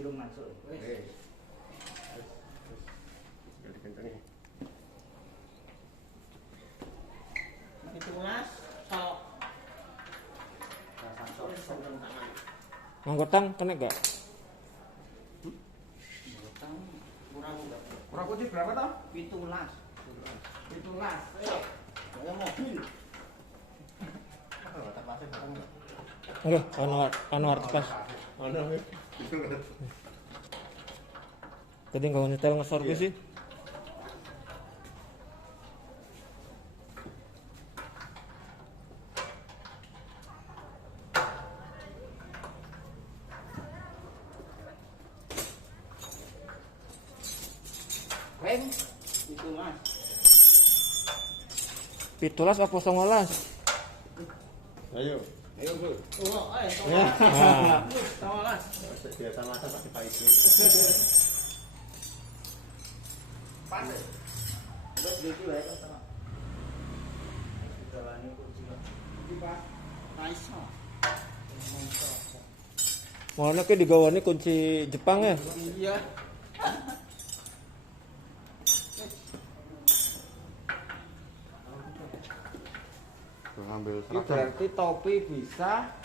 Durung masuk. Wis. Wis dikencengi. 17 sok. Rasa sok. Wis seneng tangan. Anggotang kena gak? Utang Kurang udah. Kurang kunci berapa toh? 17. 17. Sok. Kayak mobil. Oh, tak pasir barang enggak? Enggak, anu artis pas. Ono wis. Tadi enggak nyetel ngesor Iya. sih. Rem 17. 17 apa 19? Ayo. Ayo, Bu. Oh, Ya. Ah. 19. Biasa masak pakai Pak itu. pas. Wis iki wae to. Jalane kunci kok. Iki pas. Nice. Mana ke digawane kunci Jepang ya? Iya. Ngambil Ini berarti topi bisa